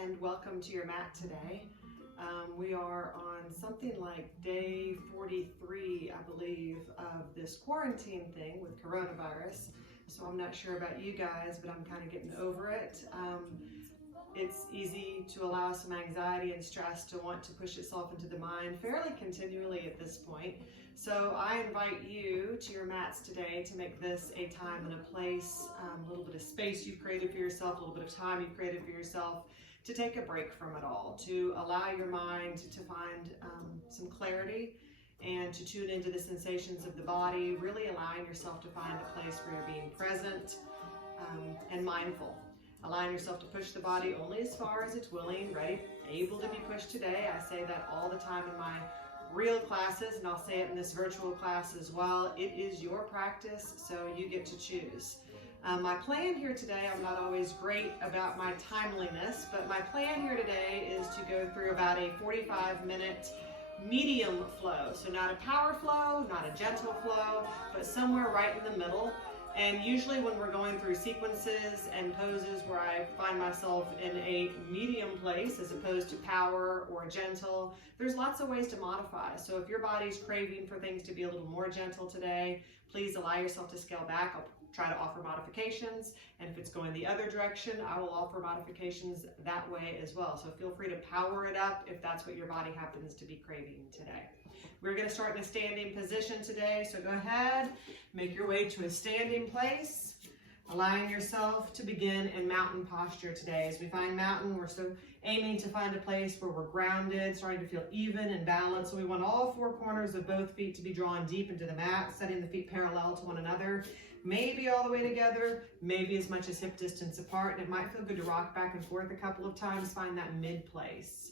and welcome to your mat today. We are on something like day 43, I believe, of this quarantine thing with coronavirus. So I'm not sure about you guys, but I'm kind of getting over it. It's easy to allow some anxiety and stress to want to push itself into the mind fairly continually at this point. So I invite you to your mats today to make this a time and a place, a little bit of space you've created for yourself, a little bit of time you've created for yourself to take a break from it all, to allow your mind to find some clarity and to tune into the sensations of the body, really allowing yourself to find a place where you're being present and mindful. Allowing yourself to push the body only as far as it's willing, ready, able to be pushed today. I say that all the time in my real classes, and I'll say it in this virtual class as well. It is your practice, so you get to choose. My plan here today, I'm not always great about my timeliness, but my plan here today is to go through about a 45-minute medium flow. So not a power flow, not a gentle flow, but somewhere right in the middle. And usually when we're going through sequences and poses where I find myself in a medium place as opposed to power or gentle, there's lots of ways to modify. So if your body's craving for things to be a little more gentle today, please allow yourself to scale back. I'll try to offer modifications. And if it's going the other direction, I will offer modifications that way as well. So feel free to power it up if that's what your body happens to be craving today. We're going to start in a standing position today, so go ahead, make your way to a standing place, allowing yourself to begin in mountain posture today. As we find mountain, we're so aiming to find a place where we're grounded, starting to feel even and balanced. So we want all four corners of both feet to be drawn deep into the mat, setting the feet parallel to one another, maybe all the way together, maybe as much as hip distance apart. And it might feel good to rock back and forth a couple of times, find that mid place.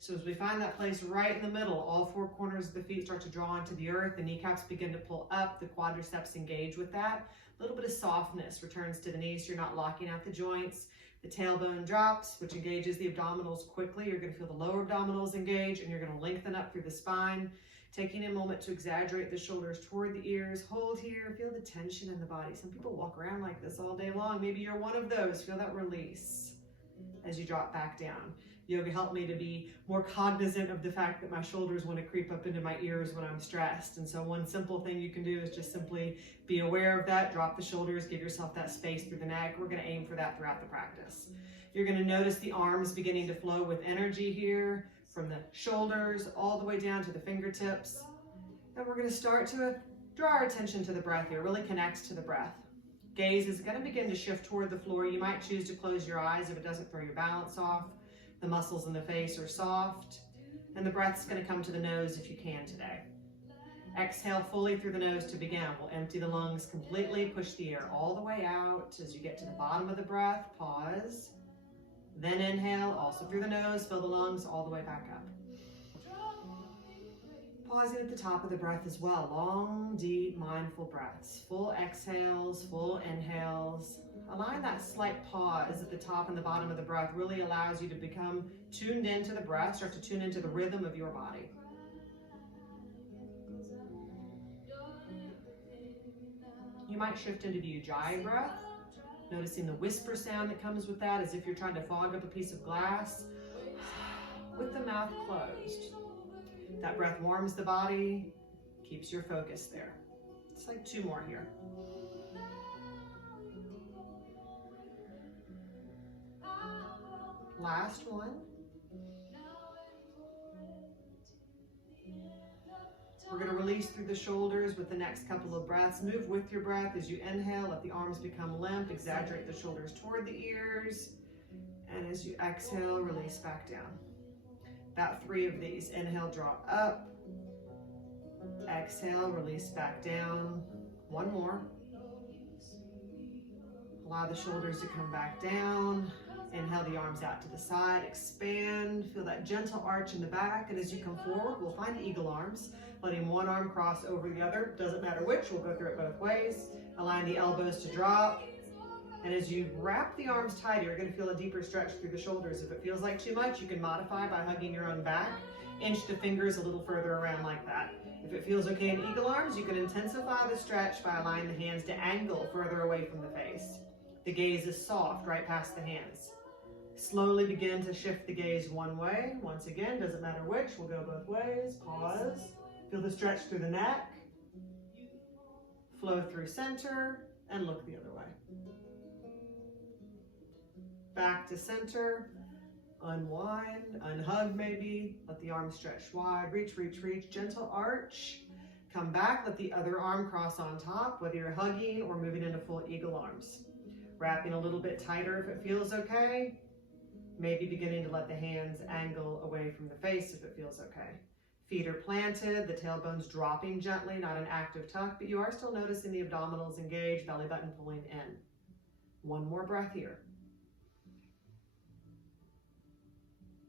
So as we find that place right in the middle, all four corners of the feet start to draw into the earth, the kneecaps begin to pull up, the quadriceps engage with that. A little bit of softness returns to the knees, so you're not locking out the joints. The tailbone drops, which engages the abdominals quickly. You're going to feel the lower abdominals engage, and you're going to lengthen up through the spine. Taking a moment to exaggerate the shoulders toward the ears. Hold here, feel the tension in the body. Some people walk around like this all day long. Maybe you're one of those. Feel that release as you drop back down. Yoga helped me to be more cognizant of the fact that my shoulders want to creep up into my ears when I'm stressed. And so one simple thing you can do is just simply be aware of that, drop the shoulders, give yourself that space through the neck. We're going to aim for that throughout the practice. You're going to notice the arms beginning to flow with energy here from the shoulders all the way down to the fingertips. And we're going to start to draw our attention to the breath here, really connect to the breath. Gaze is going to begin to shift toward the floor. You might choose to close your eyes if it doesn't throw your balance off. The muscles in the face are soft, and the breath's going to come to the nose if you can today. Exhale fully through the nose to begin. We'll empty the lungs completely, push the air all the way out. As you get to the bottom of the breath, pause. Then inhale, also through the nose, fill the lungs all the way back up. Pausing at the top of the breath as well. Long, deep, mindful breaths. Full exhales, full inhales. Allowing that slight pause at the top and the bottom of the breath really allows you to become tuned into the breath, start to tune into the rhythm of your body. You might shift into the Ujjayi breath, noticing the whisper sound that comes with that, as if you're trying to fog up a piece of glass with the mouth closed. That breath warms the body, keeps your focus there. It's like two more here. Last one. We're going to release through the shoulders with the next couple of breaths. Move with your breath as you inhale, let the arms become limp, exaggerate the shoulders toward the ears. And as you exhale, release back down. About 3 of these. Inhale, draw up. Exhale, release back down. 1 more. Allow the shoulders to come back down. Inhale the arms out to the side, expand, feel that gentle arch in the back, and as you come forward, we'll find eagle arms, letting one arm cross over the other, doesn't matter which, we'll go through it both ways, allowing the elbows to drop, and as you wrap the arms tighter, you're going to feel a deeper stretch through the shoulders. If it feels like too much, you can modify by hugging your own back, inch the fingers a little further around like that. If it feels okay in eagle arms, you can intensify the stretch by allowing the hands to angle further away from the face. The gaze is soft, right past the hands. Slowly begin to shift the gaze one way. Once again, doesn't matter which, we'll go both ways. Pause. Feel the stretch through the neck. Flow through center and look the other way. Back to center. Unwind, unhug maybe. Let the arms stretch wide. Reach, reach, reach. Gentle arch. Come back, let the other arm cross on top, whether you're hugging or moving into full eagle arms. Wrapping a little bit tighter if it feels okay. Maybe beginning to let the hands angle away from the face if it feels okay. Feet are planted, the tailbone's dropping gently, not an active tuck, but you are still noticing the abdominals engaged, belly button pulling in. One more breath here.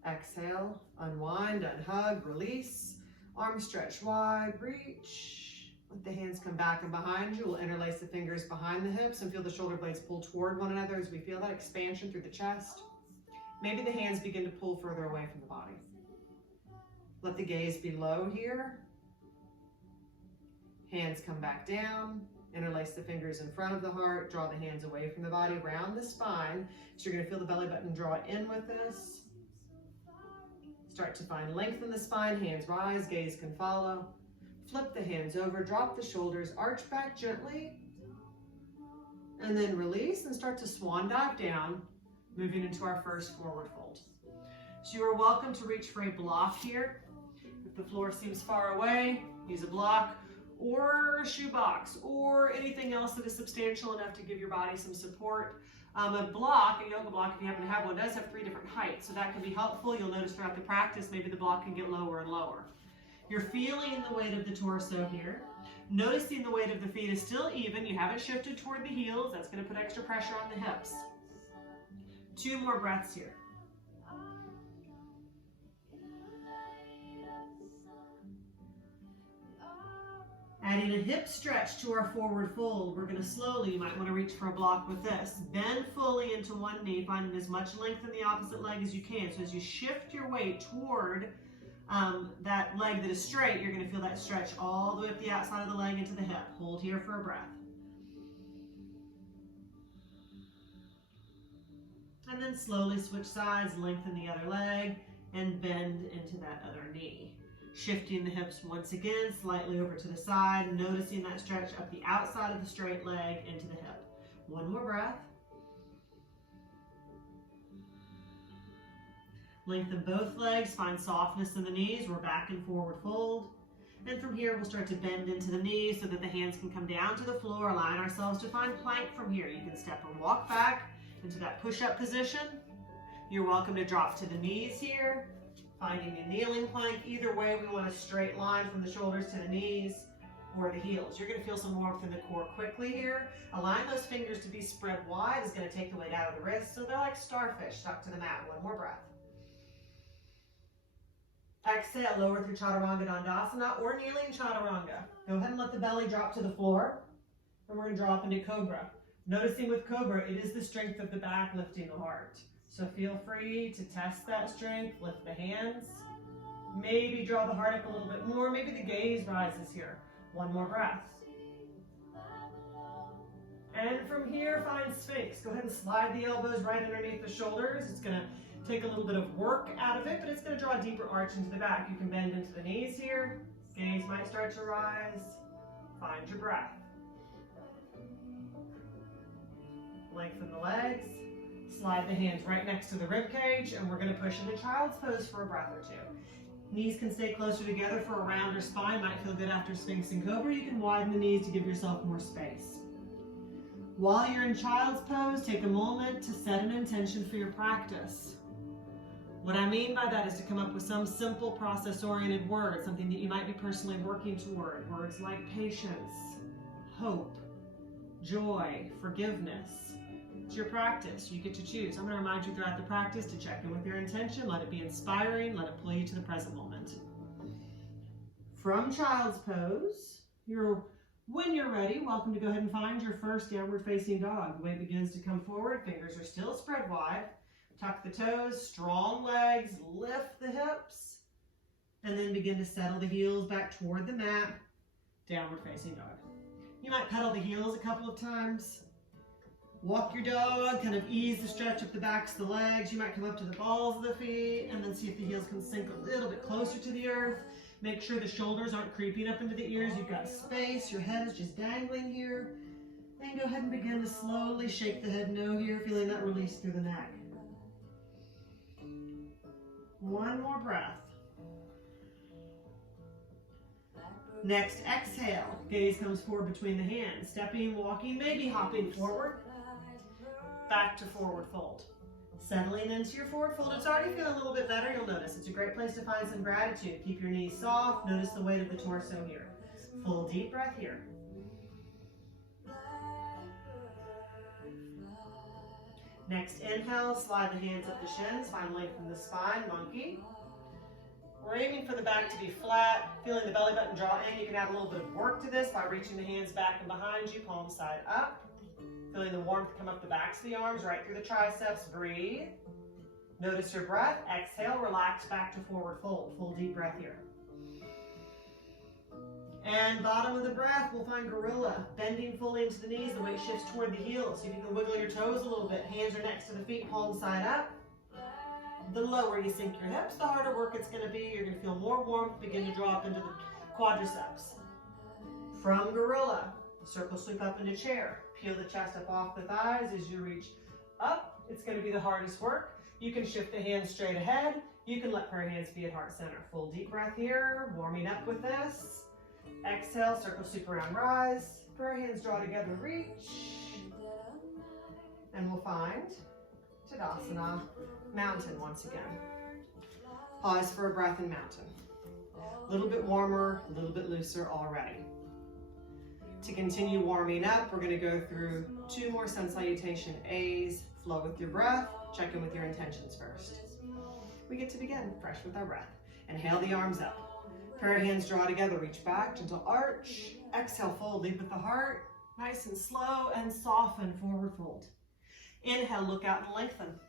Exhale, unwind, unhug, release. Arms stretch wide, reach. Let the hands come back and behind you. We'll interlace the fingers behind the hips and feel the shoulder blades pull toward one another as we feel that expansion through the chest. Maybe the hands begin to pull further away from the body. Let the gaze be low here. Hands come back down. Interlace the fingers in front of the heart. Draw the hands away from the body, round the spine. So you're going to feel the belly button draw in with this. Start to find length in the spine. Hands rise, gaze can follow. Flip the hands over, drop the shoulders, arch back gently. And then release and start to swan dive down, moving into our first forward fold. So you are welcome to reach for a block here. If the floor seems far away, use a block or a shoe box or anything else that is substantial enough to give your body some support. A block, a yoga block, if you happen to have one, does have 3 different heights, so that can be helpful. You'll notice throughout the practice, maybe the block can get lower and lower. You're feeling the weight of the torso here. Noticing the weight of the feet is still even. You haven't shifted toward the heels. That's going to put extra pressure on the hips. 2 more breaths here. Adding a hip stretch to our forward fold, we're going to slowly, you might want to reach for a block with this. Bend fully into one knee, finding as much length in the opposite leg as you can. So as you shift your weight toward that leg that is straight, you're going to feel that stretch all the way up the outside of the leg into the hip. Hold here for a breath. And then slowly switch sides, lengthen the other leg, and bend into that other knee. Shifting the hips once again, slightly over to the side, noticing that stretch up the outside of the straight leg into the hip. One more breath. Lengthen both legs, find softness in the knees. We're back in forward fold. And from here, we'll start to bend into the knees so that the hands can come down to the floor, allowing ourselves to find plank from here. You can step or walk back into that push-up position. You're welcome to drop to the knees here. Finding a kneeling plank. Either way, we want a straight line from the shoulders to the knees or the heels. You're going to feel some warmth in the core quickly here. Allowing those fingers to be spread wide is going to take the weight out of the wrist, so they're like starfish stuck to the mat. One more breath. Exhale, lower through Chaturanga Dandasana or kneeling Chaturanga. Go ahead and let the belly drop to the floor, and we're going to drop into Cobra. Noticing with Cobra, it is the strength of the back lifting the heart. So feel free to test that strength, lift the hands, maybe draw the heart up a little bit more, maybe the gaze rises here. One more breath. And from here, find Sphinx. Go ahead and slide the elbows right underneath the shoulders. It's going to take a little bit of work out of it, but it's going to draw a deeper arch into the back. You can bend into the knees here. Gaze might start to rise. Find your breath. Lengthen the legs. Slide the hands right next to the rib cage, and we're going to push into child's pose for a breath or 2. Knees can stay closer together for a rounder spine. Might feel good after Sphinx and Cobra. You can widen the knees to give yourself more space. While you're in child's pose, take a moment to set an intention for your practice. What I mean by that is to come up with some simple process-oriented word, something that you might be personally working toward. Words like patience, hope, joy, forgiveness. It's your practice. You get to choose. I'm going to remind you throughout the practice to check in with your intention. Let it be inspiring. Let it pull you to the present moment. From child's pose, when you're ready, welcome to go ahead and find your first downward facing dog. The weight begins to come forward. Fingers are still spread wide. Tuck the toes, strong legs, lift the hips, and then begin to settle the heels back toward the mat. Downward facing dog. You might pedal the heels a couple of times. Walk your dog, kind of ease the stretch up the backs of the legs. You might come up to the balls of the feet and then see if the heels can sink a little bit closer to the earth. Make sure the shoulders aren't creeping up into the ears. You've got space. Your head is just dangling here. And go ahead and begin to slowly shake the head no here, feeling that release through the neck. One more breath. Next, exhale. Gaze comes forward between the hands. Stepping, walking, maybe hopping forward. Back to forward fold. Settling into your forward fold. It's already feeling a little bit better, you'll notice. It's a great place to find some gratitude. Keep your knees soft. Notice the weight of the torso here. Full deep breath here. Next, inhale, slide the hands up the shins, find length in the spine, monkey. We're aiming for the back to be flat, feeling the belly button draw in. You can add a little bit of work to this by reaching the hands back and behind you, palm side up. Feeling the warmth come up the backs of the arms, right through the triceps, breathe. Notice your breath, exhale, relax back to forward fold, full deep breath here. And bottom of the breath, we'll find gorilla, bending fully into the knees, the weight shifts toward the heels. See if you can wiggle your toes a little bit. Hands are next to the feet, palm side up. The lower you sink your hips, the harder work it's gonna be. You're gonna feel more warmth, begin to draw up into the quadriceps. From gorilla, circle sweep up into chair. Peel the chest up off the thighs as you reach up. It's gonna be the hardest work. You can shift the hands straight ahead. You can let prayer hands be at heart center. Full deep breath here, warming up with this. Exhale, circle sweep around, rise. Prayer hands draw together, reach. And we'll find Tadasana, mountain once again. Pause for a breath in mountain. A little bit warmer, a little bit looser already. To continue warming up, we're gonna go through 2 more sun salutation A's. Flow with your breath, check in with your intentions first. We get to begin fresh with our breath. Inhale the arms up. Prayer hands draw together, reach back, gentle arch. Exhale, fold, lead with the heart. Nice and slow and soften, forward fold. Inhale, look out and lengthen.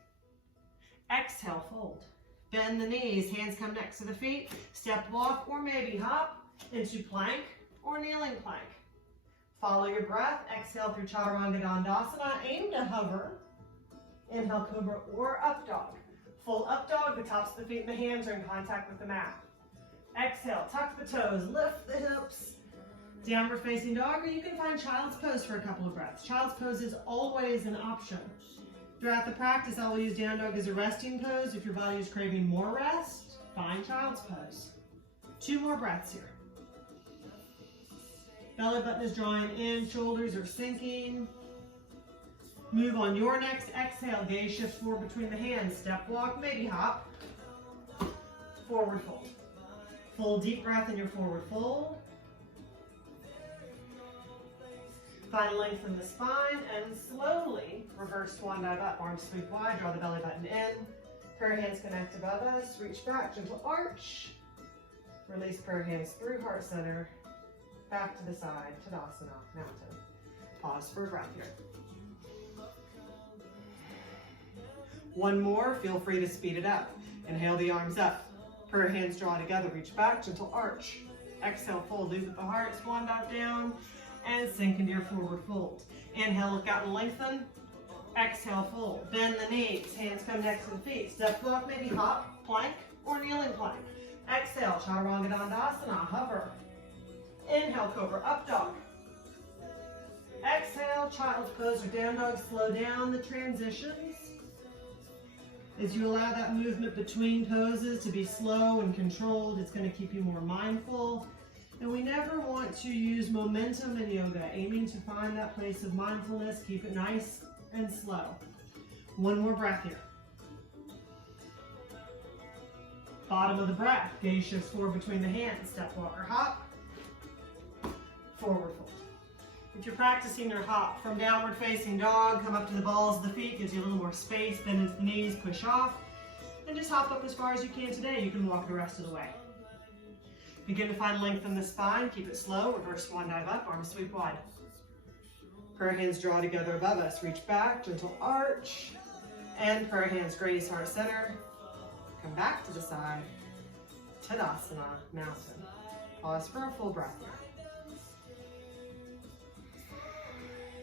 Exhale, fold. Bend the knees, hands come next to the feet. Step walk or maybe hop into plank or kneeling plank. Follow your breath, exhale through Chaturanga Dandasana, aim to hover. Inhale, cobra or up dog. Full up dog, the tops of the feet and the hands are in contact with the mat. Exhale, tuck the toes, lift the hips. Downward facing dog, or you can find child's pose for a couple of breaths. Child's pose is always an option. Throughout the practice, I will use down dog as a resting pose. If your body is craving more rest, find child's pose. 2 more breaths here. Belly button is drawing in, shoulders are sinking. Move on your next exhale, gaze shifts forward between the hands. Step walk, maybe hop. Forward fold. Full deep breath in your forward fold. Find length in the spine and slowly reverse swan dive up. Arms sweep wide, draw the belly button in. Prayer hands connect above us. Reach back, gentle arch. Release prayer hands through heart center. Back to the side, Tadasana, mountain. Pause for a breath here. 1 more, feel free to speed it up. Inhale the arms up. Prayer hands draw together, reach back, gentle arch. Exhale, fold, lead with the heart, swan dive down, and sink into your forward fold. Inhale, look out and lengthen. Exhale, fold. Bend the knees, hands come next to the feet. Step walk, maybe hop, plank, or kneeling plank. Exhale, Chaturanga Dandasana, hover. Inhale, cobra, up dog. Exhale, child's pose or down dog. Slow down the transitions. As you allow that movement between poses to be slow and controlled, it's going to keep you more mindful. And we never want to use momentum in yoga, aiming to find that place of mindfulness. Keep it nice and slow. 1 more breath here. Bottom of the breath, gaze shifts forward between the hands. Step, walk, or hop. Forward fold. If you're practicing your hop from downward facing dog, come up to the balls of the feet, gives you a little more space, bend into the knees, push off, and just hop up as far as you can today. You can walk the rest of the way. Begin to find length in the spine, keep it slow, reverse swan dive up, arms sweep wide. Prayer hands draw together above us, reach back, gentle arch, and prayer hands grace heart center. Come back to the side, Tadasana, mountain. Pause for a full breath here.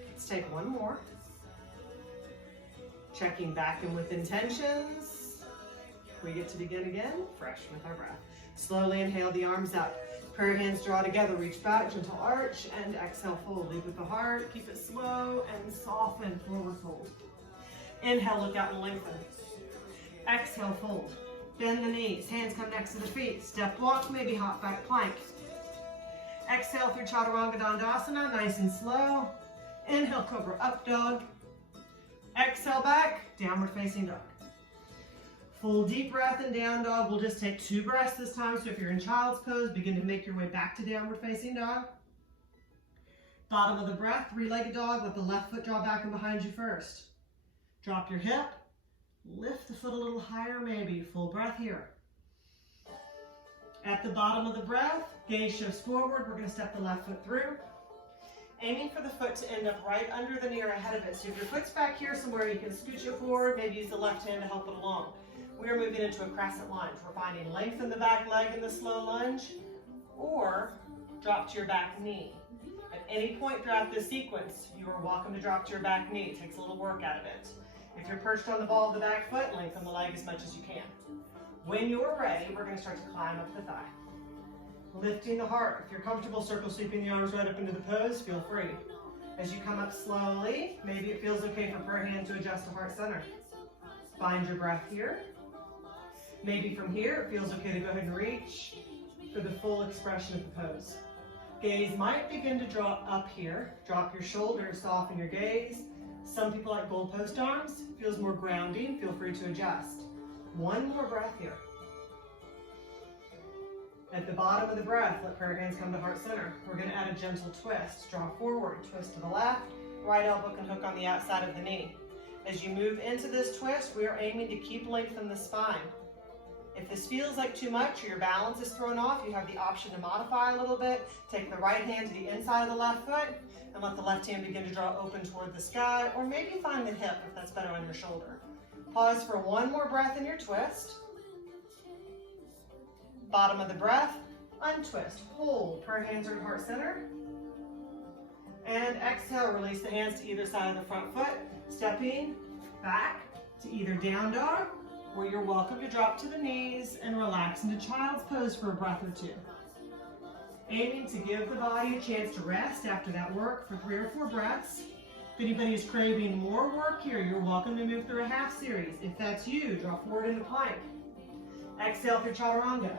Let's take 1 more. Checking back in with intentions. We get to begin again, fresh with our breath. Slowly inhale the arms up. Prayer hands draw together, reach back, gentle arch, and exhale, fold. Lead with the heart, keep it slow, and soften, forward fold. Inhale, look out and lengthen. Exhale, fold. Bend the knees, hands come next to the feet. Step walk, maybe hop back plank. Exhale through Chaturanga Dandasana, nice and slow. Inhale, Cobra Up Dog. Exhale back, Downward Facing Dog. Full deep breath in Down Dog. We'll just take 2 breaths this time. So if you're in Child's Pose, begin to make your way back to Downward Facing Dog. Bottom of the breath, 3-legged dog. Let the left foot draw back and behind you first. Drop your hip. Lift the foot a little higher maybe. Full breath here. At the bottom of the breath, gaze shifts forward. We're going to step the left foot through. Aiming for the foot to end up right under the knee or ahead of it. So if your foot's back here somewhere, you can scooch it forward. Maybe use the left hand to help it along. We are moving into a crescent lunge. We're finding length in the back leg in the slow lunge, or drop to your back knee. At any point throughout this sequence, you are welcome to drop to your back knee. It takes a little work out of it. If you're perched on the ball of the back foot, lengthen the leg as much as you can. When you're ready, we're going to start to climb up the thigh. Lifting the heart. If you're comfortable circle sweeping the arms right up into the pose, feel free. As you come up slowly, maybe it feels okay for prayer hand to adjust to heart center. Find your breath here. Maybe from here, it feels okay to go ahead and reach for the full expression of the pose. Gaze might begin to draw up here. Drop your shoulders, soften your gaze. Some people like goalpost arms. Feels more grounding. Feel free to adjust. 1 more breath here. At the bottom of the breath, let prayer hands come to heart center. We're going to add a gentle twist. Draw forward, twist to the left. Right elbow can hook on the outside of the knee. As you move into this twist, we are aiming to keep length in the spine. If this feels like too much or your balance is thrown off, you have the option to modify a little bit. Take the right hand to the inside of the left foot and let the left hand begin to draw open toward the sky, or maybe find the hip if that's better on your shoulder. Pause for 1 more breath in your twist. Bottom of the breath, untwist, hold, prayer hands are at heart center. And exhale, release the hands to either side of the front foot, stepping back to either down dog, or you're welcome to drop to the knees and relax into Child's Pose for a breath or 2. Aiming to give the body a chance to rest after that work for 3 or 4 breaths. If anybody is craving more work here, you're welcome to move through a half series. If that's you, draw forward into plank. Exhale through Chaturanga.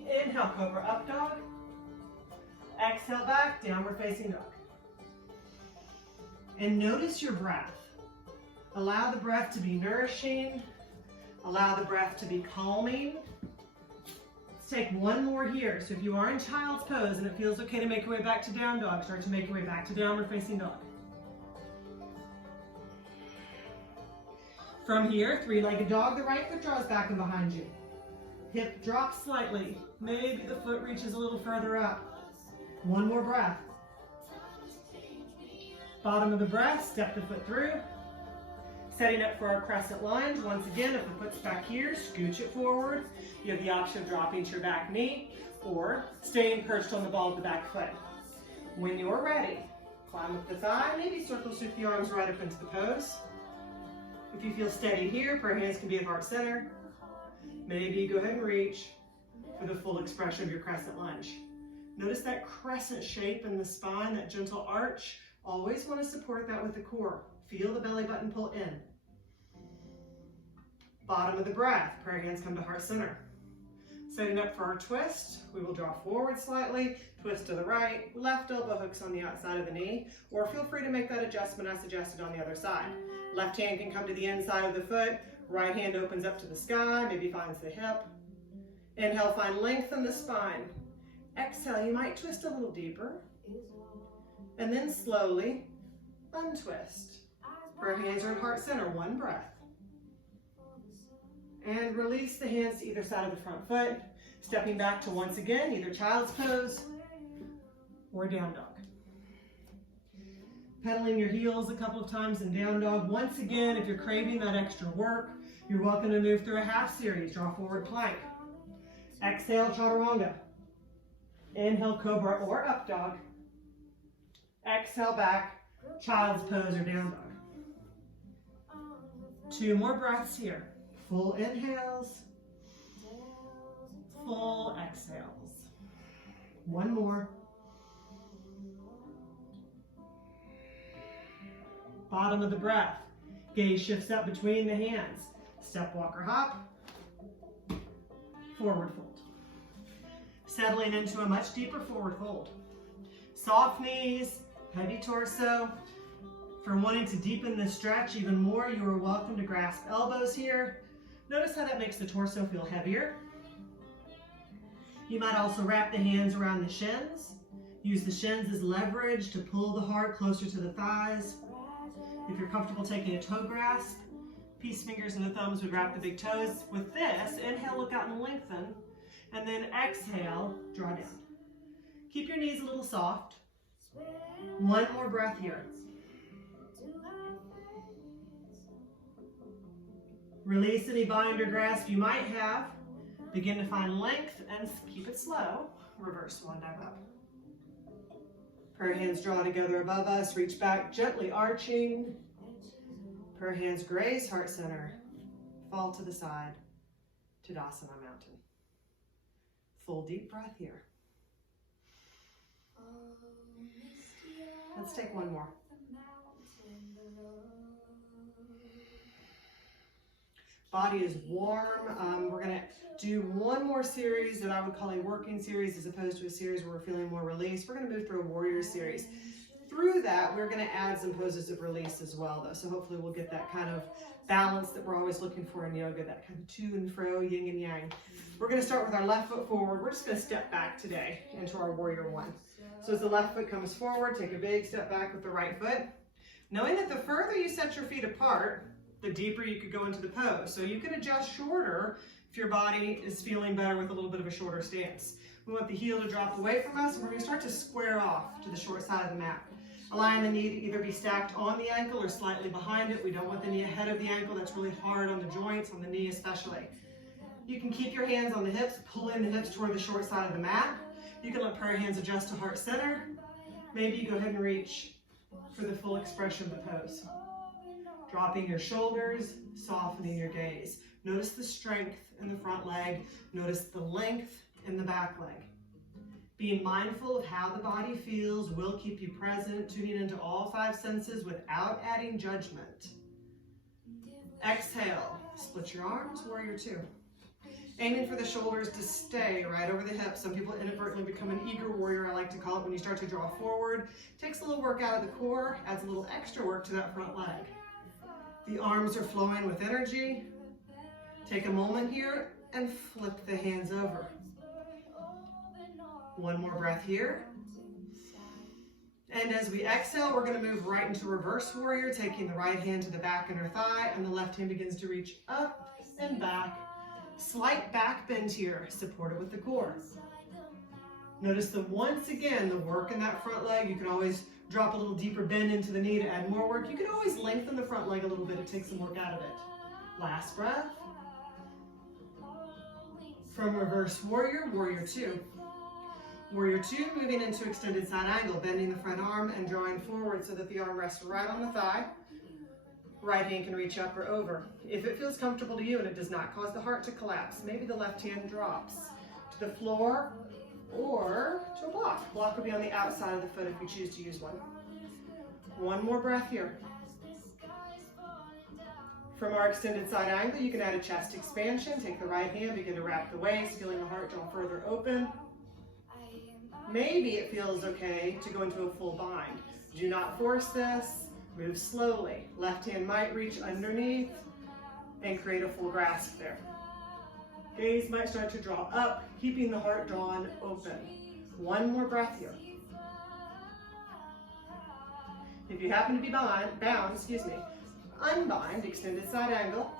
Inhale, Cobra Up Dog. Exhale back, Downward Facing Dog. And notice your breath. Allow the breath to be nourishing. Allow the breath to be calming. Let's take 1 more here. So if you are in Child's Pose and it feels okay to make your way back to Down Dog, start to make your way back to Downward Facing Dog. From here, 3-legged dog, the right foot draws back and behind you. Hip drops slightly. Maybe the foot reaches a little further up. 1 more breath. Bottom of the breath, step the foot through. Setting up for our crescent lunge. Once again, if the foot's back here, scooch it forward. You have the option of dropping to your back knee or staying perched on the ball of the back foot. When you're ready, climb up the thigh, maybe circle sweep the arms right up into the pose. If you feel steady here, prayer hands can be at heart center. Maybe go ahead and reach for the full expression of your crescent lunge. Notice that crescent shape in the spine, that gentle arch. Always want to support that with the core. Feel the belly button pull in. Bottom of the breath, prayer hands come to heart center. Setting up for our twist, we will draw forward slightly, twist to the right, left elbow hooks on the outside of the knee, or feel free to make that adjustment as suggested on the other side. Left hand can come to the inside of the foot, right hand opens up to the sky, maybe finds the hip. Inhale, find length in the spine. Exhale, you might twist a little deeper. And then slowly untwist. Prayer hands are at heart center, 1 breath. And release the hands to either side of the front foot, stepping back to once again, either Child's Pose or Down Dog. Pedaling your heels a couple of times in Down Dog. Once again, if you're craving that extra work, you're welcome to move through a half series. Draw forward plank. Exhale, Chaturanga. Inhale, Cobra or Up Dog. Exhale back, Child's Pose or Down Dog. 2 more breaths here. Full inhales. Full exhales. One more. Bottom of the breath. Gaze shifts up between the hands. Step, walk, or hop. Forward fold. Settling into a much deeper forward fold. Soft knees, heavy torso. For wanting to deepen this stretch even more, you are welcome to grasp elbows here. Notice how that makes the torso feel heavier. You might also wrap the hands around the shins. Use the shins as leverage to pull the heart closer to the thighs. If you're comfortable taking a toe grasp, peace fingers and the thumbs would wrap the big toes. With this, inhale, look out and lengthen, and then exhale, draw down. Keep your knees a little soft. One more breath here. Release any bind or grasp you might have. Begin to find length and keep it slow. Reverse one, dive up. Prayer hands draw together above us. Reach back, gently arching. Prayer hands grace heart center. Fall to the side. Tadasana Mountain. Full deep breath here. Let's take one more. Body is warm. We're going to do one more series that I would call a working series as opposed to a series where we're feeling more release. We're going to move through a warrior series. Through that, we're going to add some poses of release as well, though. So hopefully we'll get that kind of balance that we're always looking for in yoga, that kind of to and fro, yin and yang. We're going to start with our left foot forward. We're just going to step back today into our warrior one. So as the left foot comes forward, take a big step back with the right foot. Knowing that the further you set your feet apart, the deeper you could go into the pose. So you can adjust shorter if your body is feeling better with a little bit of a shorter stance. We want the heel to drop away from us, and we're going to start to square off to the short side of the mat. Allowing the knee to either be stacked on the ankle or slightly behind it. We don't want the knee ahead of the ankle. That's really hard on the joints, on the knee especially. You can keep your hands on the hips, pull in the hips toward the short side of the mat. You can let prayer hands adjust to heart center. Maybe you go ahead and reach for the full expression of the pose. Dropping your shoulders, softening your gaze. Notice the strength in the front leg. Notice the length in the back leg. Being mindful of how the body feels will keep you present, tuning into all 5 senses without adding judgment. Exhale, split your arms, warrior 2. Aiming for the shoulders to stay right over the hips. Some people inadvertently become an eager warrior, I like to call it, when you start to draw forward. Takes a little work out of the core, adds a little extra work to that front leg. The arms are flowing with energy. Take a moment here and flip the hands over. One more breath here. And as we exhale, we're going to move right into reverse warrior, taking the right hand to the back inner thigh, and the left hand begins to reach up and back. Slight back bend here, support it with the core. Notice that once again, the work in that front leg. You can always drop a little deeper bend into the knee to add more work. You can always lengthen the front leg a little bit to take some work out of it. Last breath. From reverse warrior, warrior 2. Warrior 2, moving into extended side angle, bending the front arm and drawing forward so that the arm rests right on the thigh. Right hand can reach up or over. If it feels comfortable to you and it does not cause the heart to collapse, maybe the left hand drops to the floor or to a block. Block will be on the outside of the foot if you choose to use one. One more breath here. From our extended side angle, you can add a chest expansion. Take the right hand, begin to wrap the waist, feeling the heart draw further open. Maybe it feels okay to go into a full bind. Do not force this. Move slowly. Left hand might reach underneath and create a full grasp there. Gaze might start to draw up, keeping the heart drawn open. One more breath here. If you happen to be bound, unbind, extended side angle.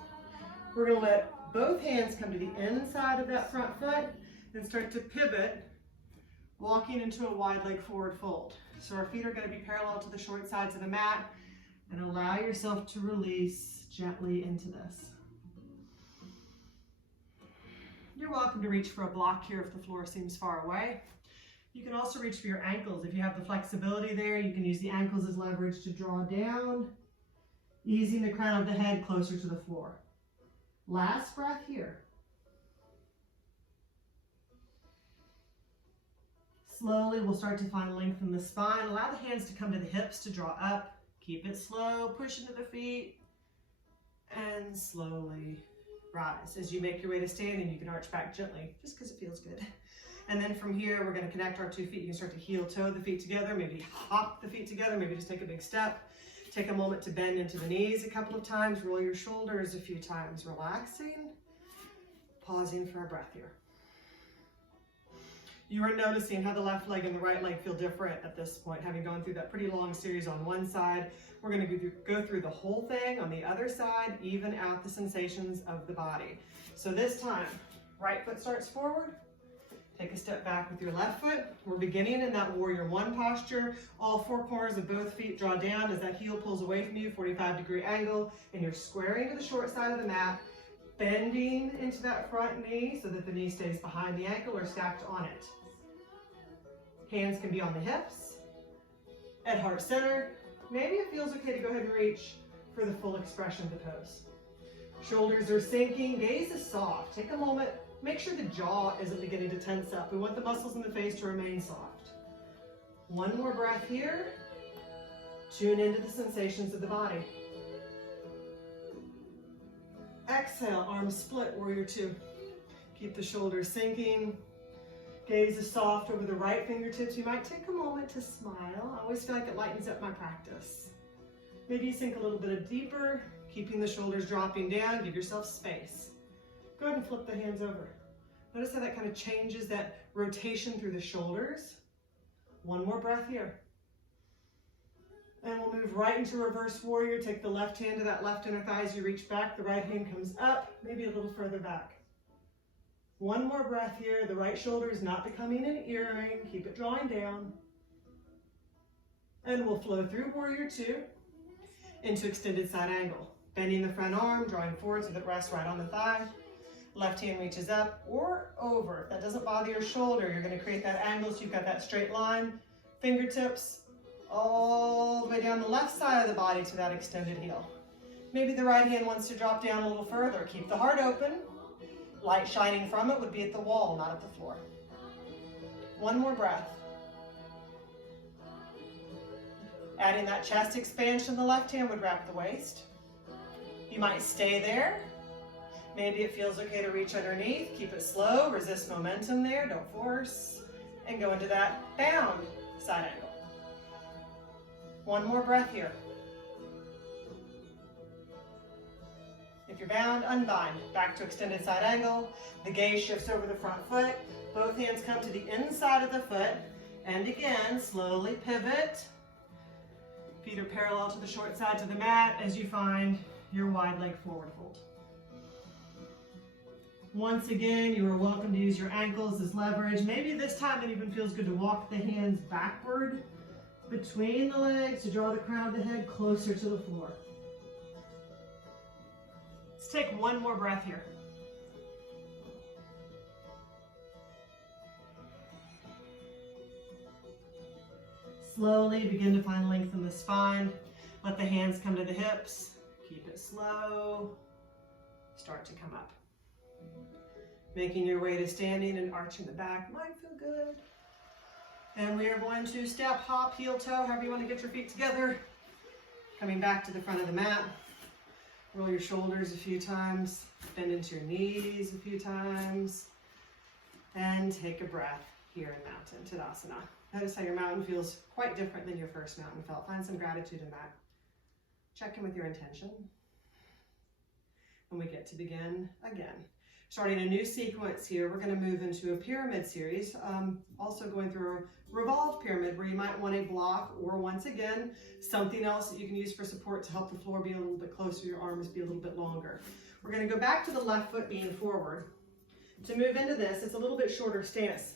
We're going to let both hands come to the inside of that front foot and start to pivot, walking into a wide leg forward fold. So our feet are going to be parallel to the short sides of the mat, and allow yourself to release gently into this. You're welcome to reach for a block here if the floor seems far away. You can also reach for your ankles. If you have the flexibility there, you can use the ankles as leverage to draw down. Easing the crown of the head closer to the floor. Last breath here. Slowly, we'll start to find length in the spine. Allow the hands to come to the hips to draw up. Keep it slow, push into the feet, and slowly rise. As you make your way to standing, you can arch back gently, just because it feels good. And then from here, we're going to connect our 2 feet. You can start to heel toe the feet together, maybe hop the feet together, maybe just take a big step. Take a moment to bend into the knees a couple of times, roll your shoulders a few times, relaxing, pausing for a breath here. You are noticing how the left leg and the right leg feel different at this point, having gone through that pretty long series on one side. We're going to go through the whole thing on the other side, even out the sensations of the body. So this time, right foot starts forward. Take a step back with your left foot. We're beginning in that warrior one posture. All 4 corners of both feet draw down as that heel pulls away from you, 45-degree angle, and you're squaring to the short side of the mat, bending into that front knee so that the knee stays behind the ankle or stacked on it. Hands can be on the hips, at heart center. Maybe it feels okay to go ahead and reach for the full expression of the pose. Shoulders are sinking, gaze is soft. Take a moment. Make sure the jaw isn't beginning to tense up. We want the muscles in the face to remain soft. One more breath here. Tune into the sensations of the body. Exhale, arms split, warrior 2. Keep the shoulders sinking. Gaze is soft over the right fingertips. You might take a moment to smile. I always feel like it lightens up my practice. Maybe you sink a little bit deeper, keeping the shoulders dropping down. Give yourself space. Go ahead and flip the hands over. Notice how that kind of changes that rotation through the shoulders. One more breath here. And we'll move right into reverse warrior. Take the left hand to that left inner thigh as you reach back. The right hand comes up, maybe a little further back. One more breath here. The right shoulder is not becoming an earring. Keep it drawing down. And we'll flow through warrior 2 into extended side angle. Bending the front arm, drawing forward so that it rests right on the thigh. Left hand reaches up or over. If that doesn't bother your shoulder, you're going to create that angle so you've got that straight line. Fingertips all the way down the left side of the body to that extended heel. Maybe the right hand wants to drop down a little further. Keep the heart open. Light shining from it would be at the wall, not at the floor. One more breath. Adding that chest expansion, the left hand would wrap the waist. You might stay there. Maybe it feels okay to reach underneath. Keep it slow, resist momentum there, don't force. And go into that bound side angle. One more breath here. If you're bound, unbind. Back to extended side angle. The gaze shifts over the front foot. Both hands come to the inside of the foot. And again, slowly pivot. Feet are parallel to the short sides of the mat as you find your wide leg forward fold. Once again, you are welcome to use your ankles as leverage. Maybe this time it even feels good to walk the hands backward between the legs to draw the crown of the head closer to the floor. Let's take one more breath here. Slowly begin to find length in the spine. Let the hands come to the hips. Keep it slow. Start to come up. Making your way to standing and arching the back might feel good. And we are going to step, hop, heel, toe, however you want to get your feet together. Coming back to the front of the mat. Roll your shoulders a few times. Bend into your knees a few times. And take a breath here in Mountain Tadasana. Notice how your mountain feels quite different than your first mountain felt. Find some gratitude in that. Check in with your intention. And we get to begin again. Starting a new sequence here, we're going to move into a pyramid series, also going through a revolved pyramid where you might want a block or, once again, something else that you can use for support to help the floor be a little bit closer, your arms be a little bit longer. We're going to go back to the left foot being forward. To move into this, it's a little bit shorter stance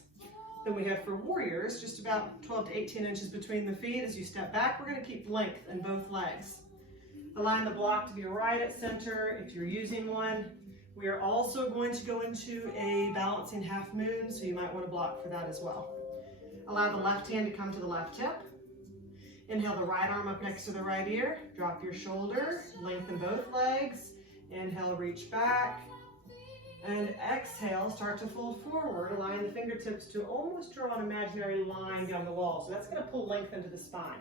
than we had for warriors, just about 12 to 18 inches between the feet. As you step back, we're going to keep length in both legs. Align the block to your right at center if you're using one. We are also going to go into a balancing half moon, so you might want to block for that as well. Allow the left hand to come to the left hip. Inhale the right arm up next to the right ear. Drop your shoulder, lengthen both legs. Inhale, reach back. And exhale, start to fold forward, allowing the fingertips to almost draw an imaginary line down the wall. So that's going to pull length into the spine.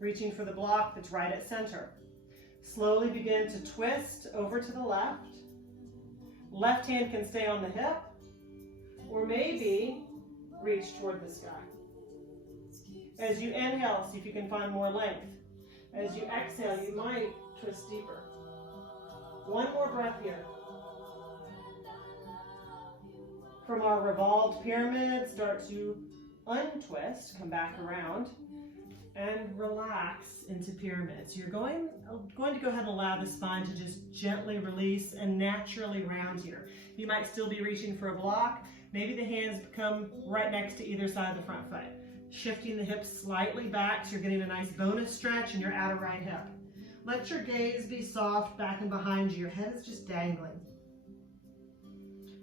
Reaching for the block that's right at center. Slowly begin to twist over to the left. Left hand can stay on the hip, or maybe reach toward the sky. As you inhale, see if you can find more length. As you exhale, you might twist deeper. One more breath here. From our revolved pyramid, start to untwist, come back around, and relax into pyramids. You're going to go ahead and allow the spine to just gently release and naturally round here. You might still be reaching for a block. Maybe the hands come right next to either side of the front foot. Shifting the hips slightly back so you're getting a nice bonus stretch in your outer right hip. Let your gaze be soft back and behind you. Your head is just dangling.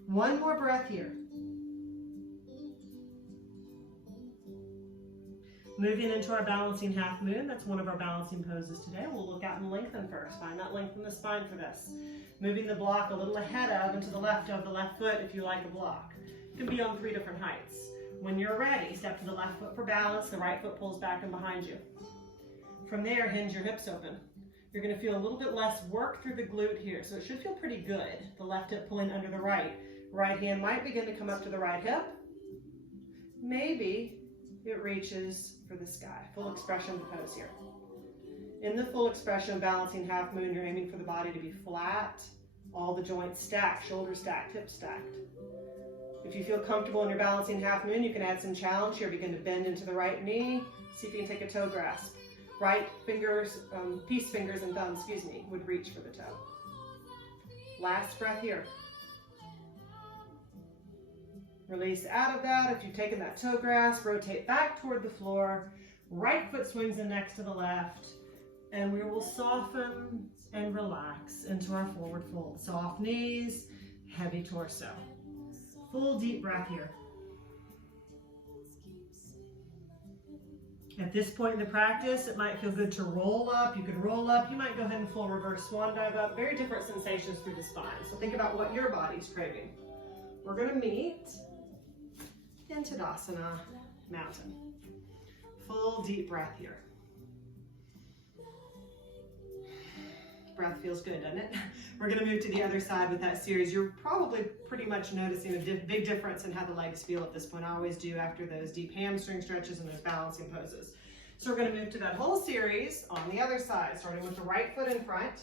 One more breath here. Moving into our balancing half moon. That's one of our balancing poses today. We'll look out and lengthen first. Find that length in the spine for this. Moving the block a little ahead of and to the left of the left foot if you like a block. It can be on 3 different heights. When you're ready, step to the left foot for balance. The right foot pulls back and behind you. From there, hinge your hips open. You're going to feel a little bit less work through the glute here, so it should feel pretty good. The left hip pulling under the right. Right hand might begin to come up to the right hip. Maybe it reaches for the sky. Full expression pose here. In the full expression balancing half moon, you're aiming for the body to be flat, all the joints stacked, shoulders stacked, hips stacked. If you feel comfortable in your balancing half moon, you can add some challenge here. Begin to bend into the right knee. See if you can take a toe grasp. Right fingers, peace fingers and thumbs, would reach for the toe. Last breath here. Release out of that. If you've taken that toe grasp, rotate back toward the floor. Right foot swings in next to the left. And we will soften and relax into our forward fold. Soft knees, heavy torso. Full deep breath here. At this point in the practice, it might feel good to roll up. You could roll up. You might go ahead and full reverse swan dive up. Very different sensations through the spine. So think about what your body's craving. We're going to meet in Tadasana Mountain. Full deep breath here. Breath feels good, doesn't it? We're going to move to the other side with that series. You're probably pretty much noticing a big difference in how the legs feel at this point. I always do after those deep hamstring stretches and those balancing poses. So we're going to move to that whole series on the other side, starting with the right foot in front.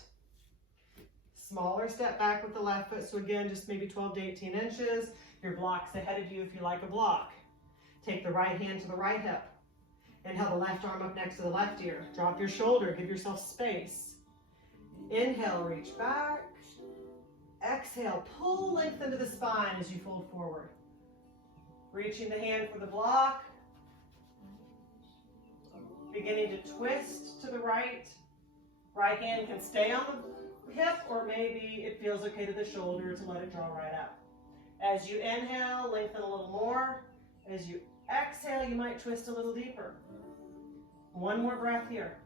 Smaller step back with the left foot. So again, just maybe 12 to 18 inches. Your block's ahead of you if you like a block. Take the right hand to the right hip. Inhale the left arm up next to the left ear. Drop your shoulder, give yourself space. Inhale, reach back. Exhale, pull length into the spine as you fold forward. Reaching the hand for the block. Beginning to twist to the right. Right hand can stay on the hip, or maybe it feels okay to the shoulder to let it draw right up. As you inhale, lengthen a little more. As you exhale, you might twist a little deeper. One more breath here.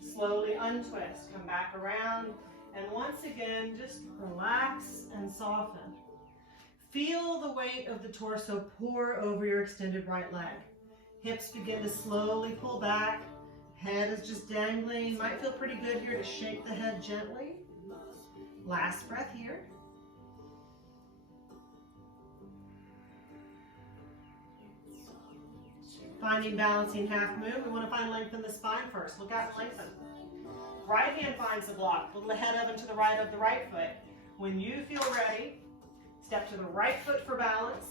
Slowly untwist, come back around, and once again, just relax and soften. Feel the weight of the torso pour over your extended right leg. Hips begin to slowly pull back. Head is just dangling. Might feel pretty good here to shake the head gently. Last breath here. Finding balancing half moon. We want to find length in the spine first. Look out and lengthen. Right hand finds the block. A little ahead of and to the right of the right foot. When you feel ready, step to the right foot for balance.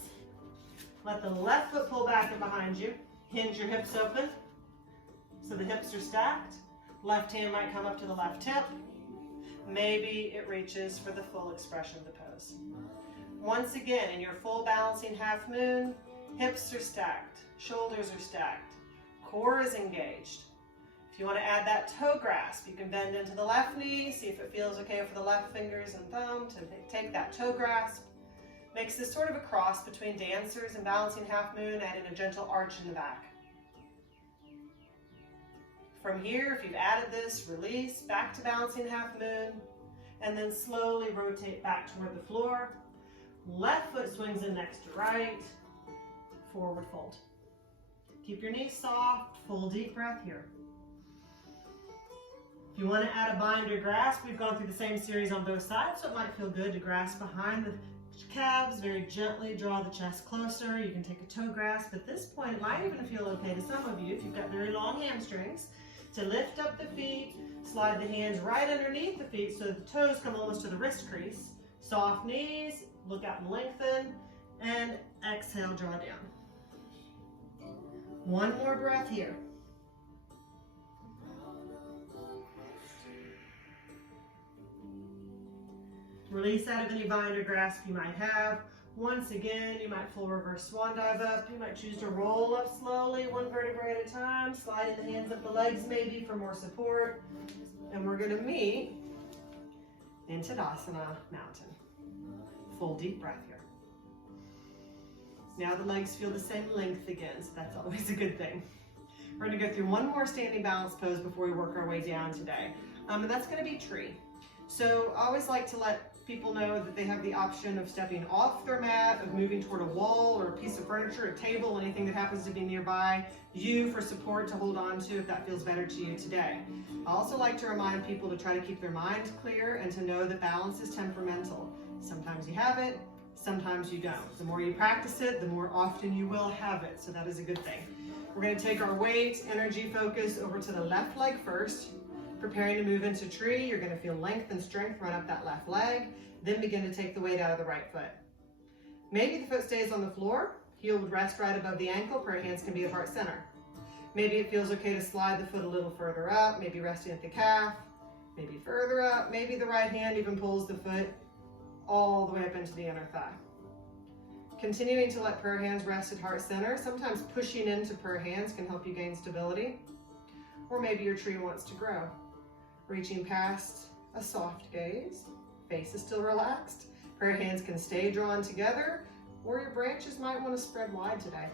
Let the left foot pull back and behind you. Hinge your hips open so the hips are stacked. Left hand might come up to the left hip. Maybe it reaches for the full expression of the pose. Once again, in your full balancing half moon, hips are stacked, shoulders are stacked, core is engaged. If you want to add that toe grasp, you can bend into the left knee, see if it feels okay for the left fingers and thumb to take that toe grasp. Makes this sort of a cross between dancers and balancing half moon, adding a gentle arch in the back. From here, if you've added this, release back to balancing half moon, and then slowly rotate back toward the floor. Left foot swings in next to right, forward fold. Keep your knees soft, full deep breath here. If you want to add a bind or grasp, we've gone through the same series on both sides, so it might feel good to grasp behind the calves, very gently draw the chest closer. You can take a toe grasp. At this point, it might even feel okay to some of you, if you've got very long hamstrings, to lift up the feet, slide the hands right underneath the feet so the toes come almost to the wrist crease. Soft knees, look out and lengthen, and exhale, draw down. One more breath here. Release out of any bind or grasp you might have. Once again, you might full reverse swan dive up. You might choose to roll up slowly, one vertebrae at a time, sliding the hands up the legs maybe for more support. And we're gonna meet in Tadasana Mountain. Full deep breath here. Now the legs feel the same length again, so that's always a good thing. We're gonna go through one more standing balance pose before we work our way down today. And that's gonna be tree. So I always like to let people know that they have the option of stepping off their mat, of moving toward a wall or a piece of furniture, a table, anything that happens to be nearby you for support to hold on to if that feels better to you today. I also like to remind people to try to keep their mind clear and to know that balance is temperamental. Sometimes you have it, sometimes you don't. The more you practice it, the more often you will have it, so that is a good thing. We're going to take our weight, energy, focus over to the left leg first. Preparing to move into tree, you're going to feel length and strength run up that left leg, then begin to take the weight out of the right foot. Maybe the foot stays on the floor, heel would rest right above the ankle, prayer hands can be at heart center. Maybe it feels okay to slide the foot a little further up, maybe resting at the calf, maybe further up, maybe the right hand even pulls the foot all the way up into the inner thigh. Continuing to let prayer hands rest at heart center, sometimes pushing into prayer hands can help you gain stability. Or maybe your tree wants to grow. Reaching past a soft gaze, face is still relaxed, prayer hands can stay drawn together, or your branches might want to spread wide today.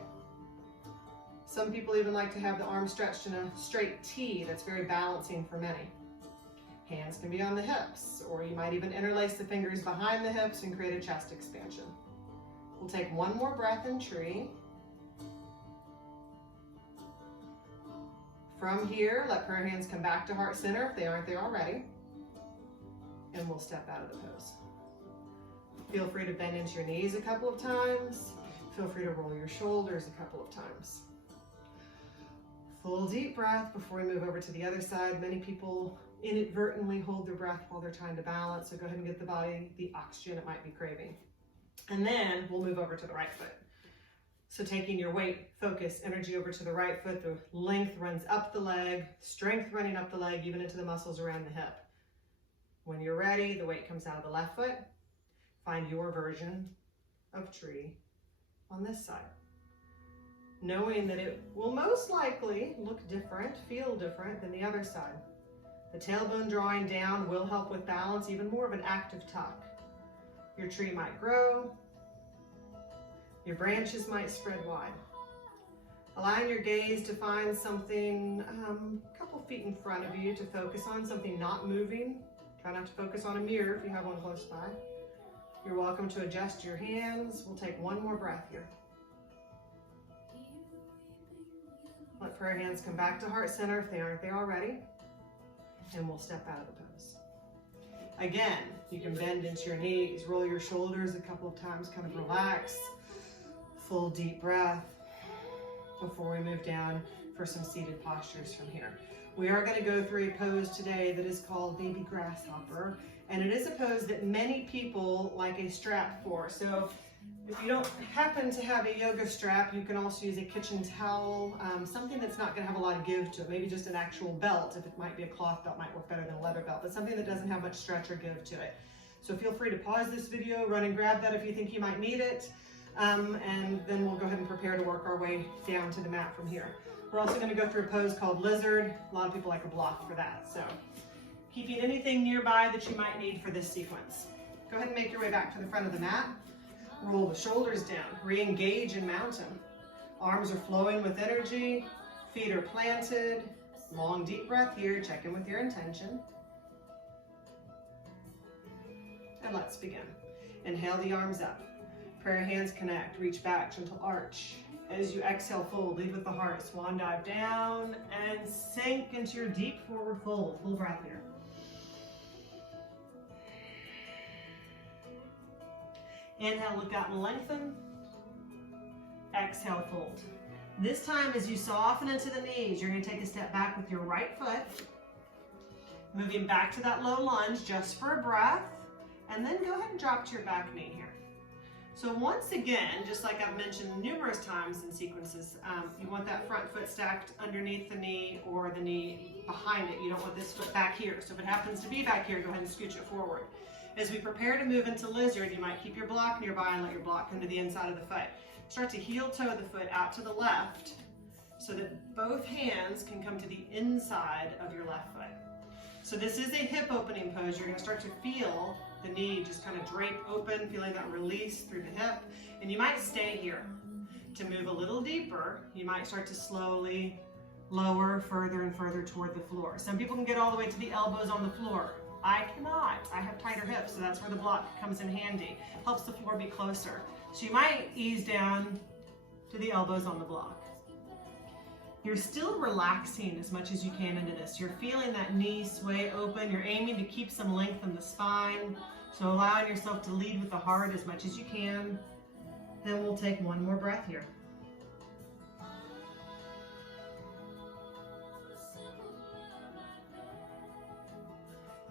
Some people even like to have the arms stretched in a straight T. That's very balancing for many. Hands can be on the hips, or you might even interlace the fingers behind the hips and create a chest expansion. We'll take one more breath in tree. From here, let prayer hands come back to heart center if they aren't there already. And we'll step out of the pose. Feel free to bend into your knees a couple of times. Feel free to roll your shoulders a couple of times. Full deep breath before we move over to the other side. Many people inadvertently hold their breath while they're trying to balance, so go ahead and get the body the oxygen it might be craving. And then we'll move over to the right foot. So taking your weight, focus, energy over to the right foot, the length runs up the leg, strength running up the leg, even into the muscles around the hip. When you're ready, the weight comes out of the left foot. Find your version of tree on this side. Knowing that it will most likely look different, feel different than the other side. The tailbone drawing down will help with balance, even more of an active tuck. Your tree might grow. Your branches might spread wide. Allowing your gaze to find something a couple feet in front of you to focus on, something not moving. Try not to focus on a mirror if you have one close by. You're welcome to adjust your hands. We'll take one more breath here. Let prayer hands come back to heart center if they aren't there already. And we'll step out of the pose. Again, you can bend into your knees, roll your shoulders a couple of times, kind of relax. Full deep breath before we move down for some seated postures from here. We are going to go through a pose today that is called baby grasshopper, and it is a pose that many people like a strap for. So if you don't happen to have a yoga strap, you can also use a kitchen towel, something that's not going to have a lot of give to it, maybe just an actual belt. If it might be a cloth belt, might work better than a leather belt, but something that doesn't have much stretch or give to it. So feel free to pause this video, run and grab that if you think you might need it. And then we'll go ahead and prepare to work our way down to the mat from here. We're also going to go through a pose called lizard. A lot of people like a block for that. So keeping anything nearby that you might need for this sequence. Go ahead and make your way back to the front of the mat. Roll the shoulders down. Re-engage in mountain. Arms are flowing with energy. Feet are planted. Long, deep breath here. Check in with your intention. And let's begin. Inhale the arms up. Prayer hands connect. Reach back, gentle arch. As you exhale, fold. Lead with the heart. Swan dive down and sink into your deep forward fold. Full breath here. Inhale, look out and lengthen. Exhale, fold. This time, as you soften into the knees, you're going to take a step back with your right foot. Moving back to that low lunge just for a breath. And then go ahead and drop to your back knee here. So once again, just like I've mentioned numerous times in sequences, you want that front foot stacked underneath the knee or the knee behind it. You don't want this foot back here. So if it happens to be back here, go ahead and scooch it forward. As we prepare to move into lizard, you might keep your block nearby and let your block come to the inside of the foot. Start to heel toe the foot out to the left so that both hands can come to the inside of your left foot. So this is a hip opening pose. You're going to start to feel the knee just kind of drape open, feeling that release through the hip. And you might stay here. To move a little deeper, you might start to slowly lower further and further toward the floor. Some people can get all the way to the elbows on the floor. I cannot. I have tighter hips, so that's where the block comes in handy. Helps the floor be closer. So you might ease down to the elbows on the block. You're still relaxing as much as you can into this. You're feeling that knee sway open. You're aiming to keep some length in the spine. So allowing yourself to lead with the heart as much as you can. Then we'll take one more breath here.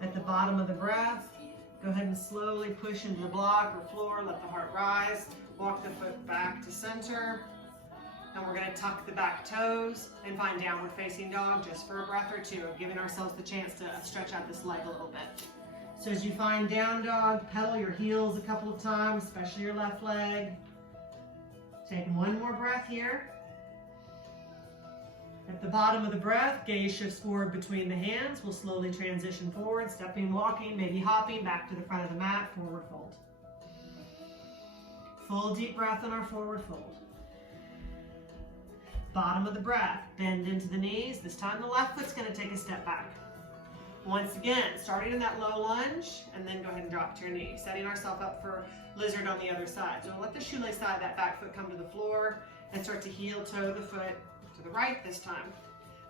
At the bottom of the breath, go ahead and slowly push into the block or floor. Let the heart rise. Walk the foot back to center. And we're going to tuck the back toes and find downward facing dog just for a breath or two, giving ourselves the chance to stretch out this leg a little bit. So as you find down dog, pedal your heels a couple of times, especially your left leg. Take one more breath here. At the bottom of the breath, gaze shifts forward between the hands. We'll slowly transition forward, stepping, walking, maybe hopping back to the front of the mat, forward fold. Full deep breath in our forward fold. Bottom of the breath, bend into the knees. This time the left foot's going to take a step back. Once again, starting in that low lunge, and then go ahead and drop to your knee, setting ourselves up for lizard on the other side. So let the shoelace side of that back foot come to the floor and start to heel toe the foot to the right this time.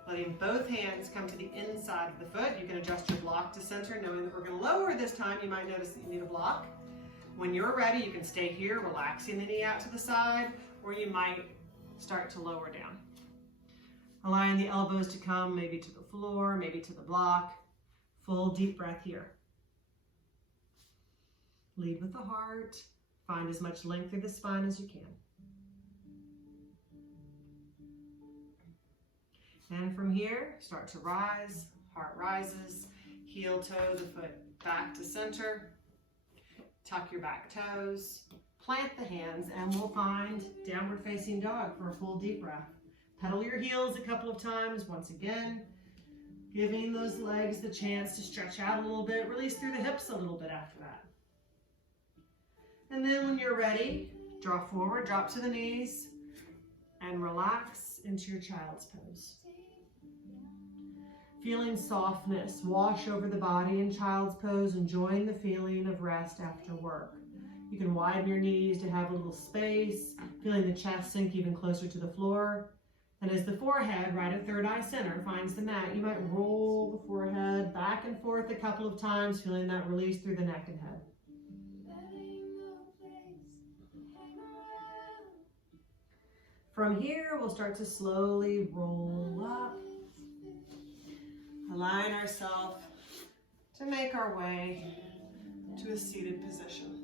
Letting both hands come to the inside of the foot. You can adjust your block to center, knowing that we're going to lower this time. You might notice that you need a block. When you're ready, you can stay here, relaxing the knee out to the side, or you might start to lower down. Allowing the elbows to come maybe to the floor, maybe to the block. Full deep breath here. Lead with the heart. Find as much length through the spine as you can. And from here, start to rise. Heart rises. Heel toe the foot back to center. Tuck your back toes. Plant the hands, and we'll find downward facing dog for a full deep breath. Pedal your heels a couple of times. Once again, giving those legs the chance to stretch out a little bit. Release through the hips a little bit after that. And then when you're ready, draw forward, drop to the knees, and relax into your child's pose. Feeling softness wash over the body in child's pose, enjoying the feeling of rest after work. You can widen your knees to have a little space, feeling the chest sink even closer to the floor. And as the forehead, right at third eye center, finds the mat, you might roll the forehead back and forth a couple of times, feeling that release through the neck and head. From here, we'll start to slowly roll up, allowing ourselves to make our way to a seated position.